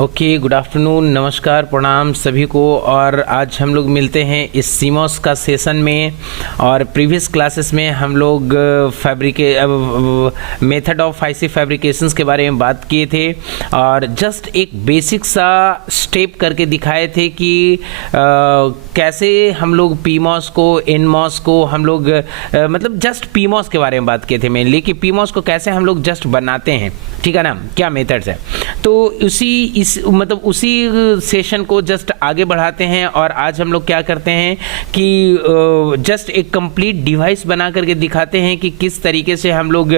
Okay, good afternoon, नमस्कार, प्रणाम सभी को। और आज हम लोग मिलते हैं इस सीमॉस का सेशन में। और प्रीवियस क्लासेस में हम लोग मेथड ऑफ आईसी फैब्रिकेशंस के बारे में बात किए थे और जस्ट एक बेसिक सा स्टेप करके दिखाए थे कि कैसे हम लोग पीमॉस को, एनमॉस को हम लोग मतलब जस्ट पीमॉस के बारे में बात किए थे मेनली, कि पीमॉस को कैसे हम लोग जस्ट बनाते हैं, ठीक है ना, क्या मेथड्स है। तो उसी सेशन को जस्ट आगे बढ़ाते हैं और आज हम लोग क्या करते हैं कि जस्ट एक कंप्लीट डिवाइस बना करके दिखाते हैं कि किस तरीके से हम लोग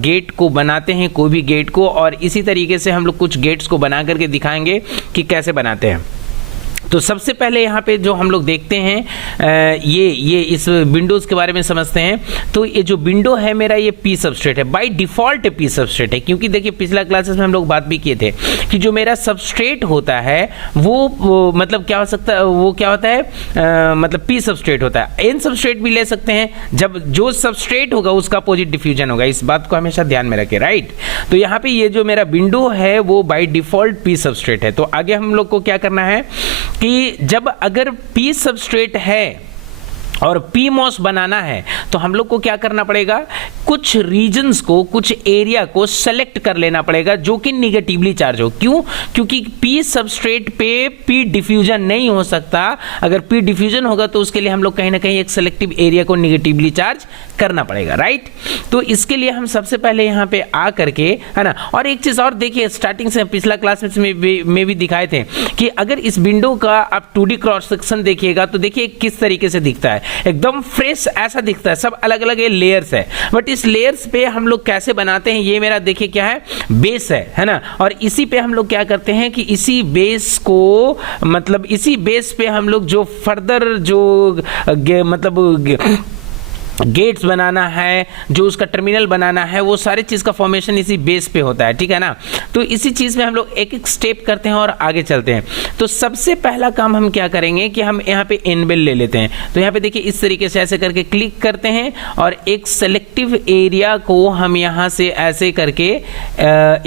गेट को बनाते हैं, कोई भी गेट को, और इसी तरीके से हम लोग कुछ गेट्स को बना करके दिखाएंगे कि कैसे बनाते हैं। तो सबसे पहले यहाँ पे जो हम लोग देखते हैं ये इस विंडोज़ के बारे में समझते हैं। तो ये जो विंडो है मेरा, ये पी सबस्ट्रेट है, बाय डिफ़ॉल्ट पी सबस्ट्रेट है, क्योंकि देखिए पिछला क्लासेस में हम लोग बात भी किए थे कि जो मेरा सबस्ट्रेट होता है वो मतलब क्या हो सकता है, वो क्या होता है मतलब पी सबस्ट्रेट होता है। एन सबस्ट्रेट भी ले सकते हैं, जब जो सबस्ट्रेट होगा उसका अपोजिट डिफ्यूजन होगा, इस बात को हमेशा ध्यान में रखें, राइट। तो यहाँ पे ये जो मेरा विंडो है वो बाय डिफ़ॉल्ट पी सबस्ट्रेट है। तो आगे हम लोग को क्या करना है कि जब अगर पी सबस्ट्रेट है और पीमॉस बनाना है तो हम लोग को क्या करना पड़ेगा, कुछ रीजन्स को, कुछ एरिया को सेलेक्ट कर लेना पड़ेगा जो कि निगेटिवली चार्ज हो। क्यों? क्योंकि पी सबस्ट्रेट पे पी डिफ्यूजन नहीं हो सकता। अगर पी डिफ्यूजन होगा तो उसके लिए हम लोग कहीं ना कहीं एक सेलेक्टिव एरिया को निगेटिवली चार्ज करना पड़ेगा, राइट। तो इसके लिए हम सबसे पहले यहाँ पे आ करके, है ना, और एक चीज और देखिए, स्टार्टिंग से पिछला क्लास में भी दिखाए थे कि अगर इस विंडो का आप 2D क्रॉस सेक्शन देखिएगा तो देखिए किस तरीके से दिखता है, एकदम फ्रेश ऐसा दिखता है। सब अलग अलग ये लेयर्स है, बट इस लेयर्स पे हम लोग कैसे बनाते हैं, ये मेरा देखिए क्या है, बेस है ना। और इसी पे हम लोग क्या करते हैं कि इसी बेस को, मतलब इसी बेस पे हम लोग जो फर्दर जो मतलब गेट्स बनाना है, जो उसका टर्मिनल बनाना है, वो सारी चीज़ का फॉर्मेशन इसी बेस पे होता है, ठीक है ना। तो इसी चीज़ में हम लोग एक एक स्टेप करते हैं और आगे चलते हैं। तो सबसे पहला काम हम क्या करेंगे कि हम यहाँ पे एनवेल ले लेते हैं। तो यहाँ पे देखिए इस तरीके से ऐसे करके क्लिक करते हैं और एक सेलेक्टिव एरिया को हम यहाँ से ऐसे करके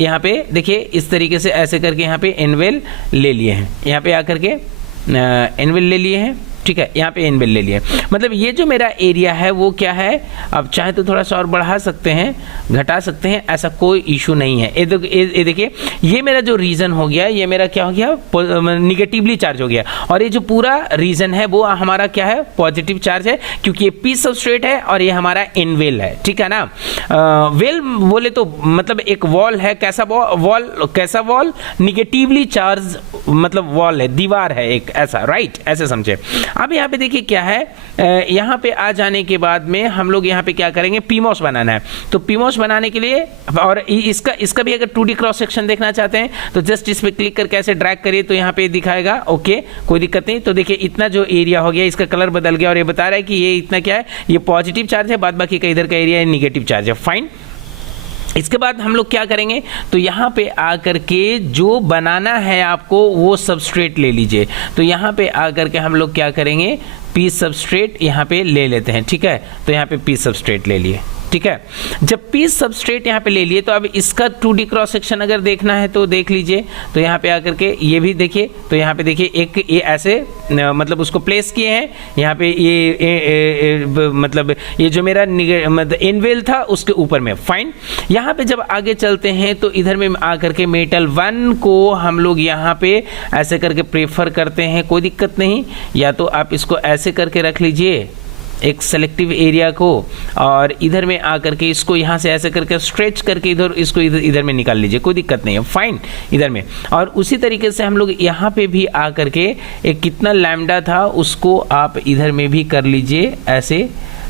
यहाँ पे देखिए इस तरीके से ऐसे करके यहाँ पे एनवेल ले लिए हैं, यहाँ पे आकर के एनवेल ले लिए हैं, ठीक है। यहाँ पे एनवेल ले लिए, मतलब ये जो मेरा एरिया है वो क्या है, अब चाहे तो थोड़ा सा और बढ़ा सकते हैं, घटा सकते हैं, ऐसा कोई इशू नहीं है। ये देखिए ये मेरा जो रीजन हो गया, ये मेरा क्या हो गया, निगेटिवली चार्ज हो गया। और ये जो पूरा रीजन है वो हमारा क्या है, पॉजिटिव चार्ज है, क्योंकि ये पी सबस्ट्रेट है और ये हमारा एनवेल है, ठीक है ना। वेल बोले तो मतलब एक वॉल है, कैसा वॉल, निगेटिवली चार्ज मतलब वॉल है, दीवार है एक, ऐसा, राइट, ऐसे समझे। अब यहाँ पे देखिए क्या है, यहाँ पे आ जाने के बाद में हम लोग यहाँ पे क्या करेंगे, पीमॉस बनाना है। तो पीमॉस बनाने के लिए, और इसका भी अगर 2D क्रॉस सेक्शन देखना चाहते हैं तो जस्ट इस पे क्लिक करके ऐसे ड्रैग करिए तो यहाँ पे दिखाएगा, ओके, कोई दिक्कत नहीं। तो देखिए इतना जो एरिया हो गया, इसका कलर बदल गया और ये बता रहा है कि ये इतना क्या है, ये पॉजिटिव चार्ज है, बाद बाकी का इधर का एरिया है निगेटिव चार्ज है, फाइन। इसके बाद हम लोग क्या करेंगे, तो यहाँ पे आकर के जो बनाना है आपको वो सबस्ट्रेट ले लीजिए। तो यहाँ पे आकर के हम लोग क्या करेंगे, पी सबस्ट्रेट यहाँ पे ले लेते हैं, ठीक है। तो यहाँ पे पी सबस्ट्रेट ले लिए, ठीक है। जब पी सबस्ट्रेट यहाँ पे ले लिए तो अब इसका 2D क्रॉस सेक्शन अगर देखना है तो देख लीजिए। तो यहाँ पे आकर के ये भी देखिए, तो यहाँ पे देखिए एक ये ऐसे मतलब उसको प्लेस किए हैं यहाँ पे, ये मतलब ये जो मेरा मतलब एनवेल था उसके ऊपर में, फाइन। यहाँ पे जब आगे चलते हैं तो इधर में आकर के मेटल 1 को हम लोग यहाँ पे ऐसे करके प्रेफर करते हैं, कोई दिक्कत नहीं। या तो आप इसको ऐसे करके रख लीजिए एक सेलेक्टिव एरिया को, और इधर में आकर के इसको यहाँ से ऐसे करके स्ट्रेच करके इसको इधर में निकाल लीजिए, कोई दिक्कत नहीं है, फाइन, इधर में। और उसी तरीके से हम लोग यहाँ पे भी आकर के एक कितना लैम्डा था उसको आप इधर में भी कर लीजिए ऐसे,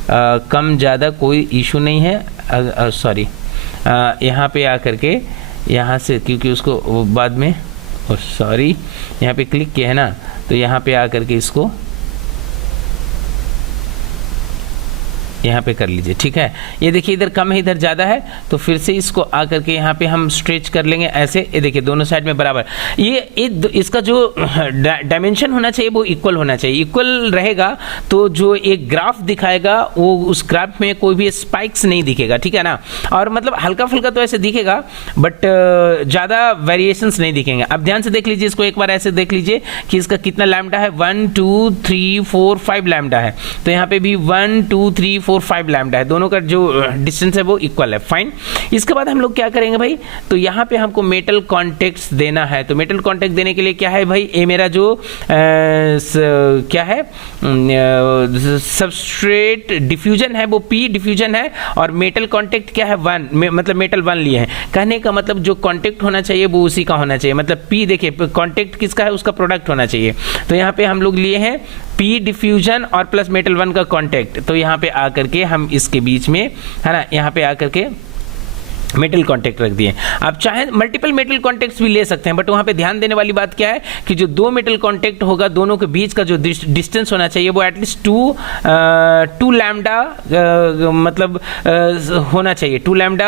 कम ज़्यादा कोई इशू नहीं है। सॉरी, यहाँ पे आकर के यहाँ से, क्योंकि उसको बाद में, सॉरी, यहाँ पे क्लिक किया है ना, तो यहाँ पे आकर के इसको यहाँ पे कर लीजिए, ठीक है। ये देखिए इधर कम है इधर ज़्यादा है, तो फिर से इसको आकर के यहाँ पे हम स्ट्रेच कर लेंगे ऐसे। ये देखिए दोनों साइड में बराबर, इसका जो डायमेंशन होना चाहिए वो इक्वल होना चाहिए। इक्वल रहेगा तो जो एक ग्राफ दिखाएगा वो उस ग्राफ में कोई भी स्पाइक्स नहीं दिखेगा, ठीक है ना। और मतलब हल्का फुल्का तो ऐसे दिखेगा बट ज़्यादा वेरिएशंस नहीं दिखेंगे। अब ध्यान से देख लीजिए इसको एक बार, ऐसे देख लीजिए कि इसका कितना लैम्डा है, 1 2 3 4 5 लैम्डा है। तो यहाँ पे भी 1 2 3 4 5 लैम्डा है, दोनों का जो डिस्टेंस है वो इक्वल है, फाइन। इसके बाद हम लोग क्या करेंगे भाई, तो यहाँ पे हमको मेटल कॉन्टेक्ट्स देना है। तो मेटल कॉन्टेक्ट देने के लिए क्या है भाई, ये मेरा जो क्या है सबस्ट्रेट डिफ्यूजन है वो P डिफ्यूजन है, और मेटल कॉन्टेक्ट क्या है 1, मतलब मेटल 1 लिए हैं। कहने का मतलब जो कॉन्टेक्ट होना चाहिए वो उसी का होना चाहिए, मतलब P देखिए कॉन्टेक्ट किसका है, उसका प्रोडक्ट होना चाहिए। तो यहाँ पे हम लोग लिए हैं P डिफ्यूजन और प्लस मेटल 1 का कॉन्टेक्ट। तो यहाँ पे आकर के हम इसके बीच में है ना, यहाँ पे आकर के मेटल कॉन्टेक्ट रख दिए। आप चाहे मल्टीपल मेटल कॉन्टेक्ट्स भी ले सकते हैं, बट वहाँ पे ध्यान देने वाली बात क्या है कि जो दो मेटल कॉन्टेक्ट होगा दोनों के बीच का जो डिस्टेंस होना चाहिए वो एटलीस्ट 2 लैम्डा मतलब होना चाहिए। 2 लैम्डा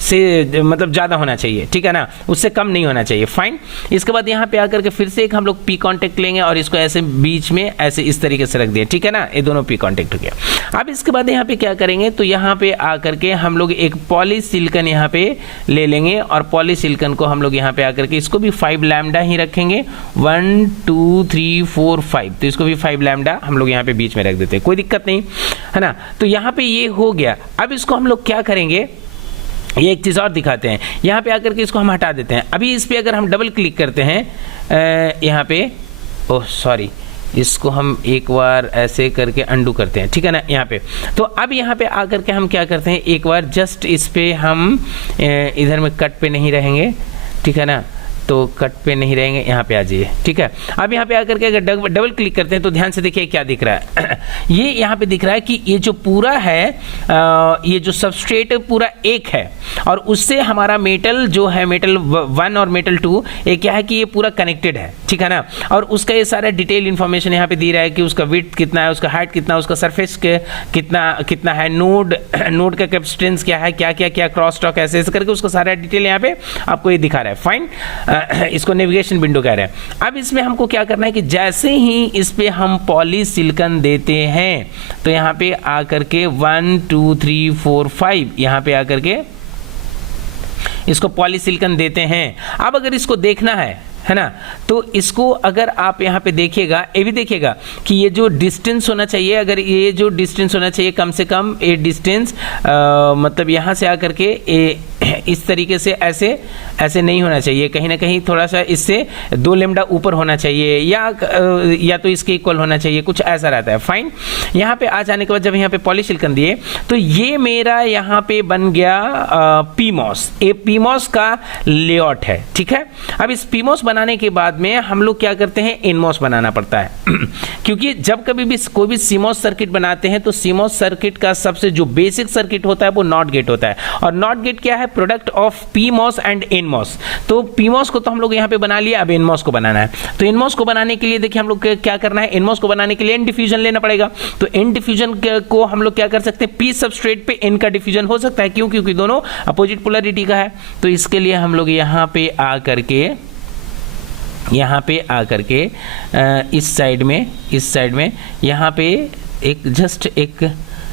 से मतलब ज़्यादा होना चाहिए, ठीक है ना, उससे कम नहीं होना चाहिए, फाइन। इसके बाद यहाँ पे आकर के फिर से एक हम लोग P कॉन्टेक्ट लेंगे और इसको ऐसे बीच में ऐसे इस तरीके से रख दिया, ठीक है ना, ये दोनों P कॉन्टेक्ट हो गया। अब इसके बाद यहाँ पे क्या करेंगे, तो यहाँ पे आकर के हम लोग एक पॉलीसिलिकॉन यहाँ पे ले लेंगे और पॉलीसिलिकॉन को हम लोग यहाँ पे आकर के इसको भी 5 लैम्डा ही रखेंगे, 1 2 3 4 5। तो इसको भी 5 लैम्डा हम लोग यहाँ पे बीच में रख देते हैं, कोई दिक्कत नहीं है ना। तो यहाँ पे ये हो गया। अब इसको हम लोग क्या करेंगे, ये एक चीज़ और दिखाते हैं। यहाँ पे आकर के इसको हम हटा देते हैं। अभी इस पे अगर हम डबल क्लिक करते हैं यहाँ पे, ओह सॉरी, इसको हम एक बार ऐसे करके अंडू करते हैं, ठीक है ना, यहाँ पे। तो अब यहाँ पे आकर के हम क्या करते हैं, एक बार जस्ट इस पे हम इधर में कट पे नहीं रहेंगे, ठीक है ना, तो कट पे नहीं रहेंगे, यहाँ पे आ जाइए, ठीक है। अब यहाँ पे आकर के अगर डबल क्लिक करते हैं तो ध्यान से देखिए क्या दिख रहा है ये यहाँ पे दिख रहा है कि ये जो पूरा है ये जो सबस्ट्रेट पूरा एक है, और उससे हमारा मेटल जो है मेटल 1 और मेटल 2 ये क्या है कि ये पूरा कनेक्टेड है, ठीक है ना। और उसका ये सारा डिटेल इन्फॉर्मेशन यहाँ पे दे रहा है कि उसका विड्थ कितना है, उसका हाइट कितना, उसका सरफेस कितना है, नोड का कैपेसिटेंस क्या है, क्या क्या क्या क्रॉस टॉक, ऐसे ऐसे करके उसका सारा डिटेल यहाँ पे आपको ये दिखा रहा है, फाइन। इसको नेविगेशन विंडो कह रहे हैं। अब इसमें हमको क्या करना है कि जैसे ही इस पे हम पॉलीसिलिकॉन देते हैं तो यहाँ पे आकर के 1 2 3 4 5 यहाँ पे आकर के इसको पॉलीसिलिकॉन देते हैं। अब अगर इसको देखना है ना, तो इसको अगर आप यहाँ पे देखिएगा, ये भी देखिएगा कि ये जो डिस्टेंस होना चाहिए, अगर ये जो डिस्टेंस होना चाहिए कम से कम ये डिस्टेंस मतलब यहाँ से आकर के इस तरीके से ऐसे नहीं होना चाहिए, कहीं ना कहीं थोड़ा सा इससे 2 लैम्डा ऊपर होना चाहिए, या तो इसके इक्वल होना चाहिए, कुछ ऐसा रहता है, फाइन। यहाँ पे आ जाने के बाद जब यहाँ पे पॉलीसिलिकॉन दिए तो ये मेरा यहाँ पे बन गया पीमॉस। ये पीमॉस का लेआउट है, ठीक है। अब इस पीमॉस बनाने के बाद में हम लोग क्या करते हैं, एनमॉस बनाना पड़ता है क्योंकि जब कभी भी कोई भी सीमॉस सर्किट बनाते हैं तो सीमॉस सर्किट का सबसे जो बेसिक सर्किट होता है वो नॉट गेट होता है, और नॉट गेट क्या है, product of PMOS and NMOS. तो पीमॉस को तो हम लोग यहाँ पे बना लिया, अब एनमॉस को बनाना है। तो एनमॉस को बनाने के लिए देखिए हम लोग क्या करना है, एनमॉस को बनाने के लिए एन डिफ्यूजन लेना पड़ेगा। तो एन डिफ्यूजन को हम लोग क्या कर सकते हैं, पी सबस्ट्रेट पे एन का डिफ्यूजन हो सकता है, क्यों, क्योंकि दोनों अपोजिट पोलरिटी का है। तो इसके लिए हम लोग यहाँ पे आकर के इस साइड में यहाँ पे एक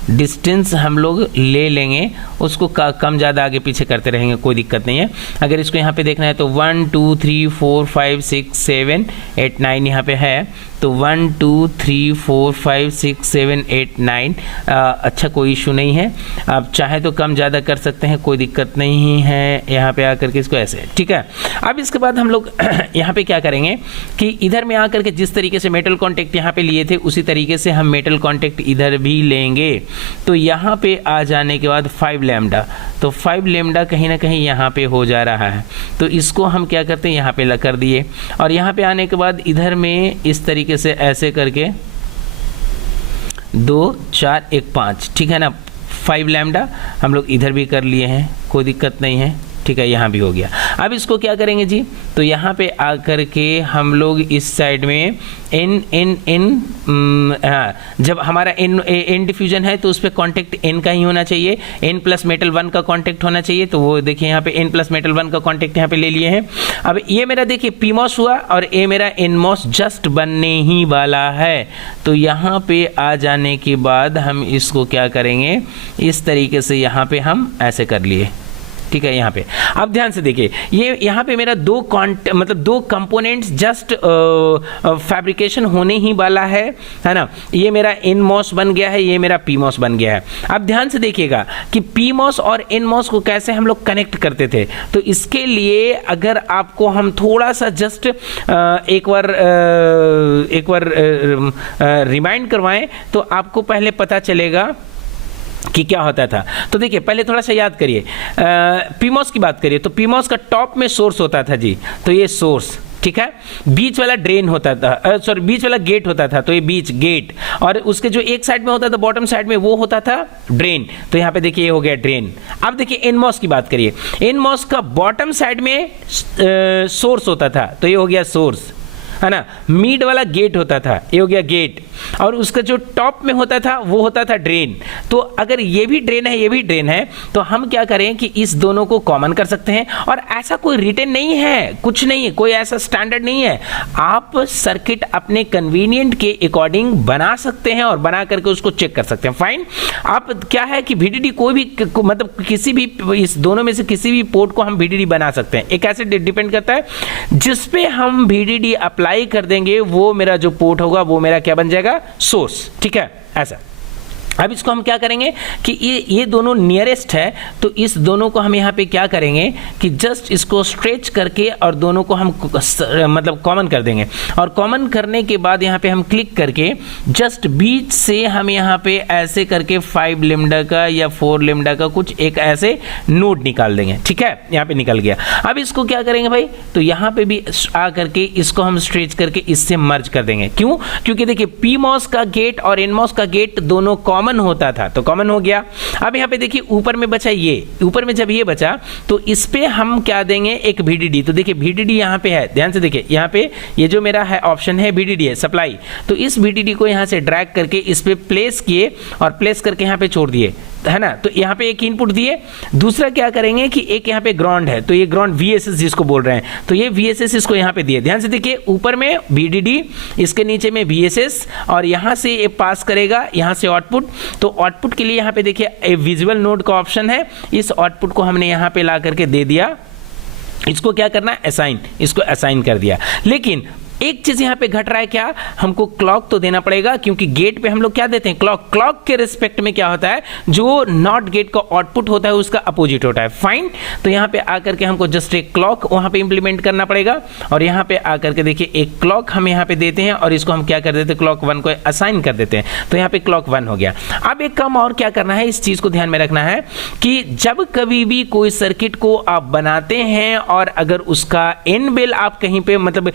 डिस्टेंस हम लोग ले लेंगे, उसको कम ज़्यादा आगे पीछे करते रहेंगे, कोई दिक्कत नहीं है। अगर इसको यहाँ पे देखना है तो 1 2 3 4 5 6 7 8 9 यहाँ पे है, तो 1 2 3 4 5 6 7 8 9 अच्छा कोई इशू नहीं है। आप चाहे तो कम ज़्यादा कर सकते हैं, कोई दिक्कत नहीं है। यहाँ पे आकर के इसको ऐसे, ठीक है। अब इसके बाद हम लोग यहाँ पे क्या करेंगे कि इधर में आकर के जिस तरीके से मेटल कॉन्टेक्ट यहाँ पे लिए थे उसी तरीके से हम मेटल कॉन्टेक्ट इधर भी लेंगे। तो यहाँ पे आ जाने के बाद 5 लैम्डा, तो 5 लैम्डा कहीं ना कहीं यहाँ पे हो जा रहा है, तो इसको हम क्या करते हैं यहाँ पे कर दिए, और यहाँ पे आने के बाद इधर में इस तरीके से ऐसे करके 2 4 1 5, ठीक है ना, 5 लैम्डा हम लोग इधर भी कर लिए हैं, कोई दिक्कत नहीं है, ठीक है, यहाँ भी हो गया। अब इसको क्या करेंगे जी, तो यहाँ पे आकर के हम लोग इस साइड में जब हमारा एन डिफ्यूजन है तो उस पर कॉन्टेक्ट एन का ही होना चाहिए, एन प्लस मेटल 1 का कॉन्टेक्ट होना चाहिए। तो वो देखिए यहाँ पे एन प्लस मेटल 1 का कॉन्टेक्ट यहाँ पे ले लिए हैं। अब ये मेरा देखिए पीमॉस हुआ और ये मेरा एनमॉस जस्ट बनने ही वाला है। तो यहाँ पे आ जाने के बाद हम इसको क्या करेंगे, इस तरीके से यहाँ पे हम ऐसे कर लिए, ठीक है। यहाँ पे अब ध्यान से देखिए, ये यहाँ पे मेरा दो कंपोनेंट्स जस्ट फैब्रिकेशन होने ही वाला है ना। ये मेरा एनमॉस बन गया है, ये मेरा पीमॉस बन गया है। अब ध्यान से देखिएगा कि पीमॉस और एनमॉस को कैसे हम लोग कनेक्ट करते थे। तो इसके लिए अगर आपको हम थोड़ा सा जस्ट एक बार रिमाइंड करवाएं तो आपको पहले पता चलेगा कि क्या होता था। तो देखिए पहले थोड़ा सा याद करिए, पीमॉस की बात करिए तो पीमॉस का टॉप में सोर्स होता था जी, तो ये सोर्स, ठीक है। बीच वाला ड्रेन होता था, सॉरी बीच वाला गेट होता था, तो ये बीच गेट, और उसके जो एक साइड में होता था बॉटम साइड में वो होता था ड्रेन। तो यहाँ पे देखिए ये हो गया ड्रेन। अब देखिए एनमॉस की बात करिए, एनमॉस का बॉटम साइड में सोर्स होता था, तो ये हो गया सोर्स, है ना। मिड वाला गेट होता था, ये हो गया गेट, और उसका जो टॉप में होता था वो होता था ड्रेन। तो अगर ये भी ड्रेन है ये भी ड्रेन है तो हम क्या करें कि इस दोनों को कॉमन कर सकते हैं। और ऐसा कोई रिटन नहीं है, कुछ नहीं है, कोई ऐसा स्टैंडर्ड नहीं है। आप सर्किट अपने कन्वीनियंट के अकॉर्डिंग बना सकते हैं और बना करके उसको चेक कर सकते हैं, फाइन। आप क्या है कि VDD कोई भी मतलब किसी भी इस दोनों में से किसी भी पोर्ट को हम VDD बना सकते हैं। एक ऐसे डिपेंड करता है जिस पे हम VDD अप्लाई कर देंगे वो मेरा जो पोर्ट होगा वो मेरा क्या बन जाएगा, सोर्स, ठीक है, ऐसा। अब इसको हम क्या करेंगे कि ये दोनों नियरेस्ट है, तो इस दोनों को हम यहाँ पे क्या करेंगे कि जस्ट इसको स्ट्रेच करके और दोनों को हम मतलब कॉमन कर देंगे। और कॉमन करने के बाद यहाँ पे हम क्लिक करके जस्ट बीच से हम यहाँ पे ऐसे करके 5 लैम्डा का या 4 लैम्डा का कुछ एक ऐसे नोड निकाल देंगे, ठीक है। यहाँ पे निकल गया। अब इसको क्या करेंगे भाई, तो यहाँ पे भी आ करके इसको हम स्ट्रेच करके इससे मर्ज कर देंगे। क्यों? क्योंकि देखिए पीमॉस का गेट और एनमॉस का गेट दोनों कॉमन होता था, तो कॉमन हो गया। अब यहाँ पे देखिए ऊपर में बचा ये, ऊपर में जब ये बचा तो इस पे हम क्या देंगे, एक VDD। तो देखिए VDD यहाँ पे है, ध्यान से देखिए यहाँ पे ये जो मेरा है ऑप्शन है VDD है, सप्लाई। तो इस VDD को यहाँ से ड्रैग करके इस पे प्लेस किए और प्लेस करके यहाँ पे छोड़ दिए, है ना। तो यहाँ पे एक इनपुट दिए। दूसरा क्या करेंगे कि एक यहाँ पे ग्राउंड है, तो ये ग्राउंड VSS जिसको बोल रहे हैं, तो ये VSS इसको यहाँ पे दिए। ध्यान से देखिए ऊपर में VDD, इसके नीचे में VSS, और यहाँ से ये पास करेगा यहाँ से आउटपुट। तो आउटपुट के लिए यहाँ पे देखिए विजुअल नोड का ऑप्शन है, इस आउटपुट को हमने यहाँ पे ला करके दे दिया। इसको क्या करना है, असाइन, इसको असाइन कर दिया। लेकिन एक चीज यहां पे घट रहा है, क्या हमको क्लॉक तो देना पड़ेगा, क्योंकि गेट पे हम लोग क्या देते हैं, क्लॉक। क्लॉक के रिस्पेक्ट में क्या होता है, जो नॉट गेट का आउटपुट होता है उसका अपोजिट होता है, फाइन। तो यहां पे आकर के हमको जस्ट एक क्लॉक वहां पे इंप्लीमेंट करना पड़ेगा। और यहां पे आकर के देखिए एक क्लॉक हम यहां पे देते हैं और इसको हम क्या कर देते हैं, क्लॉक 1 को असाइन कर देते हैं। तो यहां पे क्लॉक 1 हो गया। अब एक काम और क्या करना है, इस चीज को ध्यान में रखना है कि जब कभी भी कोई सर्किट को आप बनाते हैं और अगर उसका एन बेल आप कहीं पे मतलब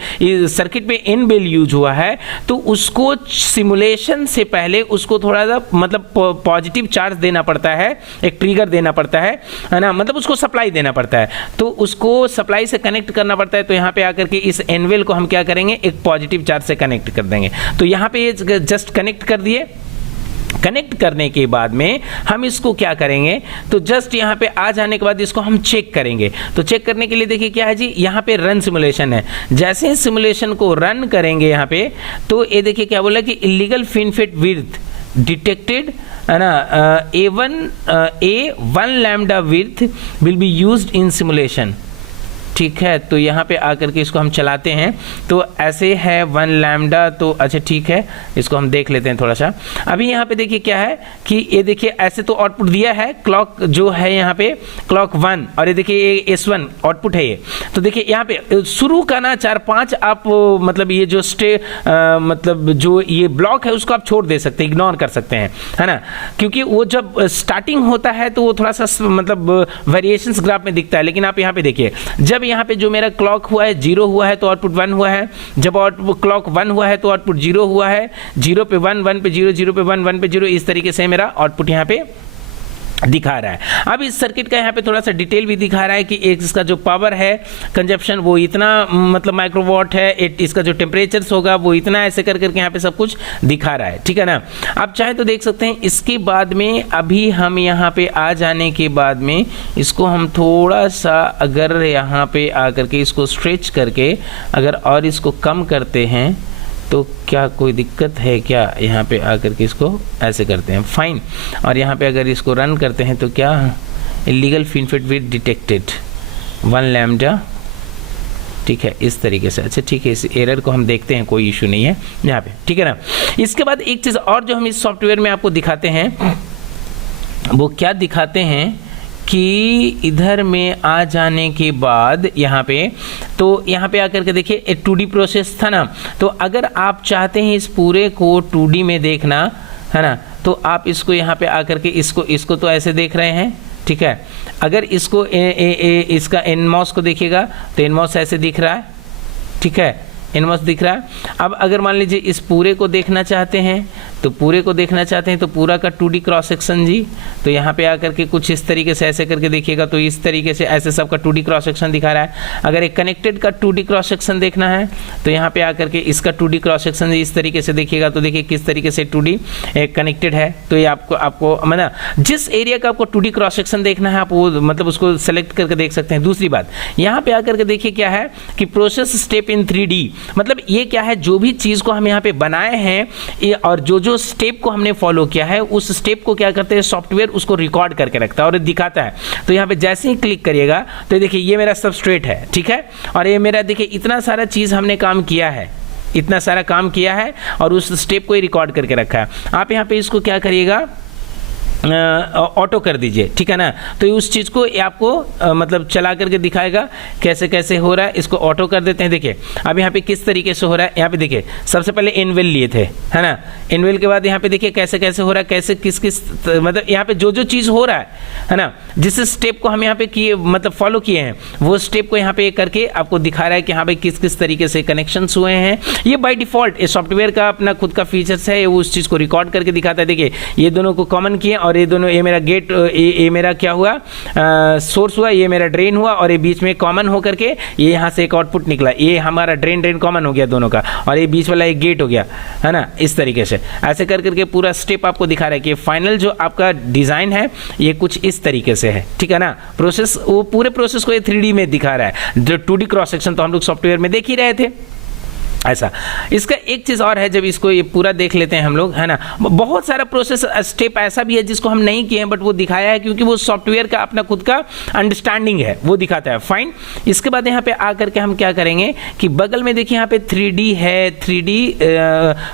सर्किट पे एन बेल यूज हुआ है, तो उसको सिमुलेशन से पहले उसको थोड़ा सा मतलब पॉजिटिव चार्ज देना पड़ता है, एक ट्रिगर देना पड़ता है ना, मतलब उसको सप्लाई देना पड़ता है। तो उसको सप्लाई से कनेक्ट करना पड़ता है। तो यहाँ पे आकर के इस एन बेल को हम क्या करेंगे, एक पॉजिटिव चार्ज से कनेक्ट कर देंगे। तो यहाँ पे जस्ट कनेक्ट कर दिए। कनेक्ट करने के बाद में हम इसको क्या करेंगे, तो जस्ट यहाँ पे आ जाने के बाद इसको हम चेक करेंगे। तो चेक करने के लिए देखिए क्या है जी, यहाँ पे रन सिमुलेशन है। जैसे ही सिमुलेशन को रन करेंगे यहाँ पे, तो ये देखिए क्या बोला कि इलीगल फिनफिट विड्थ डिटेक्टेड, है ना, A1 lambda width will be used in simulation, ठीक है। तो यहाँ पे आकर के इसको हम चलाते हैं, तो ऐसे है 1 लैम्डा, तो अच्छा ठीक है, इसको हम देख लेते हैं थोड़ा सा। अभी यहाँ पे देखिए क्या है कि ये देखिए ऐसे तो आउटपुट दिया है, क्लॉक जो है यहाँ पे क्लॉक 1, और ये देखिए ये S1 आउटपुट है ये। तो देखिए यहाँ पे शुरू का ना 4-5 आप मतलब ये जो मतलब जो ये ब्लॉक है उसको आप छोड़ दे सकते हैं, इग्नोर कर सकते हैं, है ना, क्योंकि वो जब स्टार्टिंग होता है तो वो थोड़ा सा मतलब वेरिएशंस ग्राफ में दिखता है। लेकिन आप यहाँ पे देखिए, जब यहाँ पे जो मेरा क्लॉक हुआ है 0 हुआ है तो आउटपुट 1 हुआ है, जब क्लॉक 1 हुआ है तो आउटपुट 0 हुआ है, 0 पे 1, 1 पे 0, 0 पे 1, 1 पे 0, इस तरीके से मेरा आउटपुट यहाँ पे दिखा रहा है। अब इस सर्किट का यहाँ पे थोड़ा सा डिटेल भी दिखा रहा है कि एक इसका जो पावर है कंजप्शन वो इतना मतलब माइक्रोवाट है, इसका जो टेम्परेचर होगा वो इतना, ऐसे कर करके यहाँ पे सब कुछ दिखा रहा है, ठीक है ना। आप चाहे तो देख सकते हैं। इसके बाद में अभी हम यहाँ पे आ जाने के बाद में इसको हम थोड़ा सा अगर यहाँ पे आ करके इसको स्ट्रेच करके अगर और इसको कम करते हैं तो क्या कोई दिक्कत है क्या? यहाँ पे आकर के इसको ऐसे करते हैं, फाइन। और यहाँ पे अगर इसको रन करते हैं तो क्या illegal FinFET with detected 1 lambda, ठीक है, इस तरीके से। अच्छा ठीक है, इस एरर को हम देखते हैं, कोई इशू नहीं है यहाँ पे, ठीक है ना। इसके बाद एक चीज़ और जो हम इस सॉफ्टवेयर में आपको दिखाते हैं वो क्या दिखाते हैं कि इधर में आ जाने के बाद यहाँ पे तो यहाँ पे आकर के देखिए एक 2D प्रोसेस था ना, तो अगर आप चाहते हैं इस पूरे को 2D में देखना है ना, तो आप इसको यहाँ पे आकर के इसको तो ऐसे देख रहे हैं, ठीक है। अगर इसको इसका NMOS को देखिएगा तो NMOS ऐसे दिख रहा है, ठीक है, NMOS दिख रहा है। अब अगर मान लीजिए इस पूरे को देखना चाहते हैं तो पूरे को देखना चाहते हैं तो पूरा का 2D क्रॉस सेक्शन जी, तो यहाँ पे आकर के कुछ इस तरीके से ऐसे करके देखिएगा तो इस तरीके से ऐसे सबका 2D क्रॉस सेक्शन दिखा रहा है। अगर एक कनेक्टेड का 2D क्रॉस सेक्शन देखना है तो यहाँ पे आकर के इसका 2D क्रॉस सेक्शन इस तरीके से देखिएगा तो देखिए किस तरीके से 2D कनेक्टेड है। तो ये आपको मतलब जिस एरिया का आपको 2D क्रॉस सेक्शन देखना है आप वो मतलब उसको सेलेक्ट करके देख सकते हैं। दूसरी बात यहाँ पे आकर के देखिए क्या है कि प्रोसेस स्टेप इन 3D, मतलब ये क्या है, जो भी चीज़ को हम यहाँ पे बनाए हैं और जो स्टेप को हमने फॉलो किया है उस स्टेप को क्या करते हैं सॉफ्टवेयर उसको रिकॉर्ड करके रखता है और दिखाता है। तो यहाँ पे जैसे ही क्लिक करिएगा तो देखिए ये मेरा सबस्ट्रेट है, ठीक है, और ये मेरा देखिए इतना सारा चीज़ हमने काम किया है, इतना सारा काम किया है और उस स्टेप को ही रिकॉर्ड करके रखा है। आप यहाँ पे इसको क्या करिएगा ऑटो कर दीजिए, ठीक है ना, तो उस चीज़ को आपको मतलब चला करके दिखाएगा कैसे कैसे हो रहा है। इसको ऑटो कर देते हैं। देखिए अब यहाँ पे किस तरीके से हो रहा है, यहाँ पे देखिए सबसे पहले इनवेल लिए थे, है ना, इनवेल के बाद यहाँ पे देखिए कैसे कैसे हो रहा है, कैसे किस किस मतलब यहाँ पे जो चीज़ हो रहा है ना, जिस स्टेप को हम यहाँ पे किए मतलब फॉलो किए हैं वो स्टेप को यहाँ पे करके आपको दिखा रहा है कि हाँ भाई किस किस तरीके से कनेक्शंस हुए हैं। ये बाय डिफॉल्ट इस सॉफ्टवेयर का अपना खुद का फीचर्स है, वो उस चीज़ को रिकॉर्ड करके दिखाता है। देखिए ये दोनों को कॉमन किए और ये दोनों, ये मेरा गेट, ये मेरा क्या हुआ सोर्स हुआ, ये मेरा ड्रेन हुआ और ये बीच में कॉमन होकर के ये यहाँ से एक आउटपुट निकला, ये हमारा ड्रेन कॉमन हो गया दोनों का और ये बीच वाला एक गेट हो गया, है ना। इस तरीके से ऐसे कर करके पूरा स्टेप आपको दिखा रहा है कि फाइनल जो आपका डिज़ाइन है ये कुछ इस तरीके से है, ठीक है ना। प्रोसेस, वो पूरे प्रोसेस को ये 3D में दिखा रहा है। जो 2D क्रॉस सेक्शन तो हम लोग सॉफ्टवेयर में देख ही रहे थे ऐसा। इसका एक चीज़ और है, जब इसको ये पूरा देख लेते हैं हम लोग, है ना, बहुत सारा प्रोसेस स्टेप ऐसा भी है जिसको हम नहीं किए हैं बट वो दिखाया है क्योंकि वो सॉफ्टवेयर का अपना खुद का अंडरस्टैंडिंग है, वो दिखाता है, फाइन। इसके बाद यहाँ पे आकर के हम क्या करेंगे कि बगल में देखिए यहाँ पे 3D है, 3D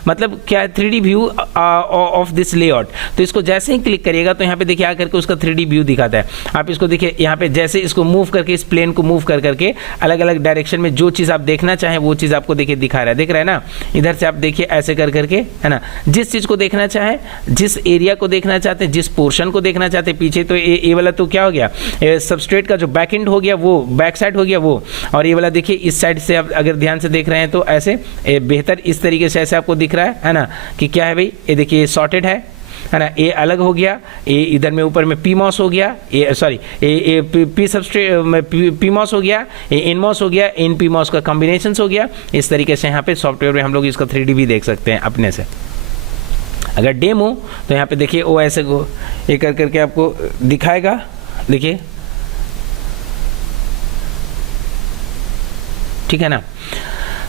मतलब क्या है, 3D view of this layout. तो इसको जैसे ही क्लिक करिएगा तो यहाँ पे देखिए आकर के उसका 3D व्यू दिखाता है। आप इसको देखिए यहाँ पे जैसे इसको मूव करके इस प्लेन को मूव कर करके अलग अलग डायरेक्शन में जो चीज़ आप देखना चाहें वो चीज़ आपको देखिए दिखा रहा है, देख रहे हैं ना। इधर से आप देखिए ऐसे कर करके, है ना, जिस चीज को देखना चाहे, जिस एरिया को देखना चाहते हैं, जिस पोर्शन को देखना चाहते हैं पीछे, तो ये वाला तो क्या हो गया, सबस्ट्रेट का जो बैक एंड हो गया वो बैक साइड हो गया वो, और ये वाला देखिए इस साइड से आप अगर ध्यान से देख रहे हैं तो ऐसे बेहतर इस तरीके से ऐसे आपको दिख रहा है ना, कि क्या है भाई, ये देखिए ये सॉर्टेड है ना, ये अलग हो गया, ये इधर में ऊपर में PMOS हो गया, ये सॉरी ये पी सबस्ट्रेट PMOS हो गया, ये NMOS हो गया, इन PMOS का कॉम्बिनेशन हो गया। इस तरीके से यहाँ पे सॉफ्टवेयर में हम लोग इसका 3D भी देख सकते हैं अपने से। अगर डेमो तो यहाँ पे देखिए वो ऐसे ये कर करके आपको दिखाएगा, देखिए, ठीक है ना।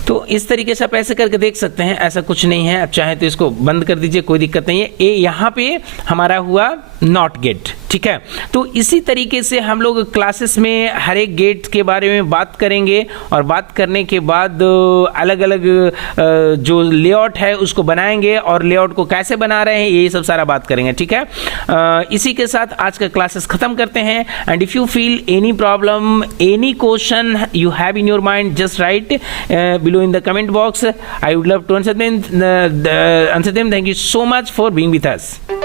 तो इस तरीके से आप ऐसे करके देख सकते हैं, ऐसा कुछ नहीं है। आप चाहें तो इसको बंद कर दीजिए, कोई दिक्कत नहीं है। ये यहाँ पे हमारा हुआ नॉट गेट, ठीक है। तो इसी तरीके से हम लोग क्लासेस में हर एक गेट के बारे में बात करेंगे और बात करने के बाद अलग अलग जो लेआउट है उसको बनाएंगे और लेआउट को कैसे बना रहे हैं ये सब सारा बात करेंगे, ठीक है। इसी के साथ आज का क्लासेस खत्म करते हैं। And if you feel any problem, any question you have in your mind, just right below in the comment box. I would love to answer them. Thank you so much for being with us.